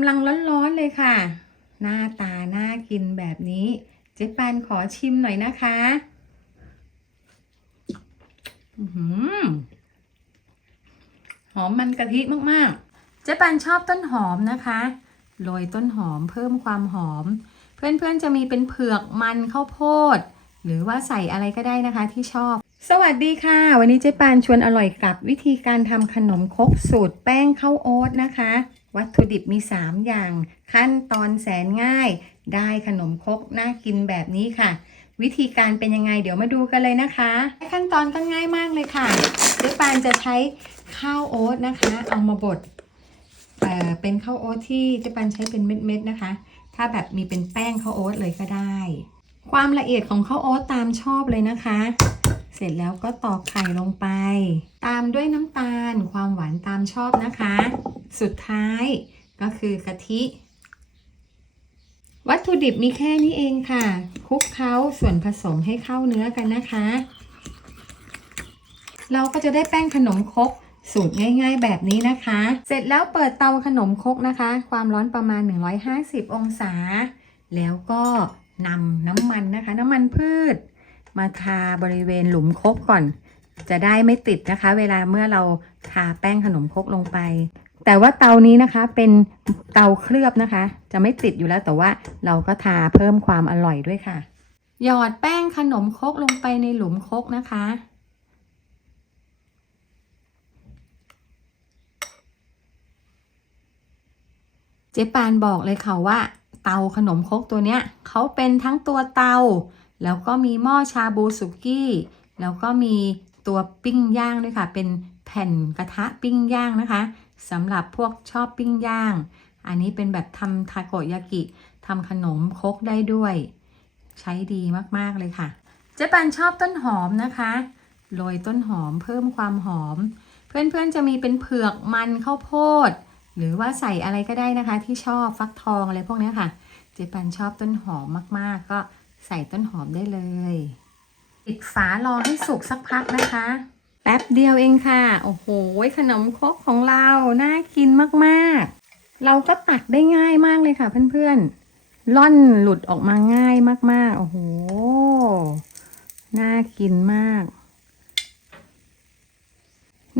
ำลังร้อนๆเลยค่ะ หน้าตาน่ากินแบบนี้ เจ๊ปานขอชิมหน่อยนะคะหอมมันกะทิมากๆ เจ๊ปานชอบต้นหอมนะคะ โรยต้นหอมเพิ่มความหอม เพื่อนๆจะมีเป็นเผือกมันข้าวโพด หรือว่าใส่อะไรก็ได้นะคะที่ชอบ สวัสดีค่ะ วันนี้เจ๊ปานชวนอร่อยกับวิธีการทำขนมครกสูตรแป้งข้าวโอ๊ตนะคะ วัตถุดิบมี 3 อย่าง ขั้นตอนแสนง่าย ได้ขนมครกน่ากินแบบนี้ค่ะ วิธีการเป็นยังไงเดี๋ยวมาดูกันเลยนะคะ ขั้นตอนก็ง่ายมากเลยค่ะเจ๊ปานจะใช้ข้าวโอ๊ตนะคะ เอามาบดเออเป็นข้าวโอ๊ตที่เจ๊ปานใช้เป็นเม็ดๆนะคะ ถ้าแบบมีเป็นแป้งข้าวโอ๊ตเลยก็ได้ ความละเอียดของข้าวโอ๊ตตามชอบเลยนะคะ เสร็จแล้วก็ตอกไข่ลงไป ตามด้วยน้ำตาลความหวานตามชอบนะคะ สุดท้ายก็คือกะทิ วัตถุดิบมีแค่นี้เองค่ะคลุกเคล้าส่วนผสมให้เข้าเนื้อกันนะคะ เราก็จะได้แป้งขนมครกสูตรง่ายๆแบบนี้นะคะ เสร็จแล้วเปิดเตาขนมครกนะคะ ความร้อนประมาณ 150 องศา แล้วก็นำน้ำมันนะคะ น้ำมันพืช มาทาบริเวณหลุมครกก่อน จะได้ไม่ติดนะคะ เวลาเมื่อเราทาแป้งขนมครกลงไป แต่ว่าเตานี้นะคะเป็นเตาเคลือบนะคะ จะไม่ติดอยู่แล้วแต่ว่าเราก็ทาเพิ่มความอร่อยด้วยค่ะ หยอดแป้งขนมครกลงไปในหลุมครกนะคะเจ๊ปานบอกเลยค่ะว่า เตาขนมครกตัวเนี้ยเขาเป็นทั้งตัวเตา แล้วก็มีหม้อชาบูสุกี้ แล้วก็มี ตัวปิ้งย่างด้วยค่ะ เป็นแผ่นกระทะปิ้งย่างนะคะสำหรับพวกชอบปิ้งย่าง อันนี้เป็นแบบทำทาโกยากิทำขนมคกได้ด้วย ใช้ดีมากๆเลยค่ะเจ๊ปนชอบต้นหอมนะคะโรยต้นหอมเพิ่มความหอม เพื่อนๆจะมีเป็นเผือกมันข้าวโพด หรือว่าใส่อะไรก็ได้นะคะ ที่ชอบฟักทองอะไรพวกนี้ค่ะ เจ๊ปันชอบต้นหอมมากๆ ก็ใส่ต้นหอมได้เลย ปิดฝารอให้สุกสักพักนะคะ แป๊บเดียวเองค่ะ โอ้โห ขนมครกของเรา น่ากินมากๆ เราก็ตักได้ง่ายมากเลยค่ะเพื่อนๆ ล่อนหลุดออกมาง่ายมากๆ โอ้โห น่ากินมาก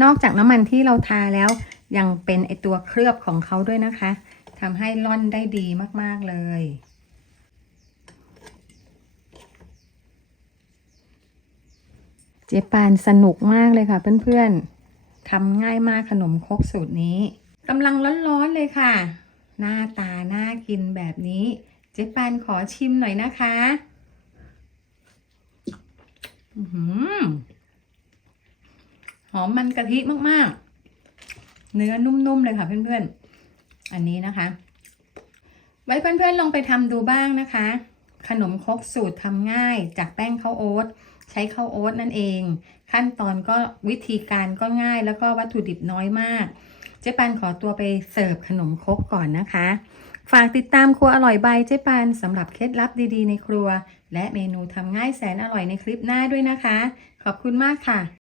นอกจากน้ำมันที่เราทาแล้วยังเป็นไอตัวเคลือบของเขาด้วยนะคะทำให้ล่อนได้ดีมากๆเลย เจ๊ปานสนุกมากเลยค่ะเพื่อนๆทำง่ายมากขนมครกสูตรนี้กำลังร้อนๆเลยค่ะ หน้าตาน่ากินแบบนี้ เจ๊ปานขอชิมหน่อยนะคะอือหือหอมมันกะทิมากๆ เนื้อนุ่มๆเลยค่ะเพื่อนๆ อันนี้นะคะ ไว้เพื่อนๆลองไปทำดูบ้างนะคะ ขนมครกสูตรทำง่ายจากแป้งข้าวโอ๊ต ใช้ข้าวโอ๊ตนั่นเอง ขั้นตอนก็วิธีการก็ง่ายแล้วก็วัตถุดิบน้อยมาก เจ๊ปานขอตัวไปเสิร์ฟขนมครกก่อนนะคะ ฝากติดตามครัวอร่อยใบายเจ๊ปานสำหรับเคล็ดลับดีๆในครัว และเมนูทำง่ายแสนอร่อยในคลิปหน้าด้วยนะคะ ขอบคุณมากค่ะ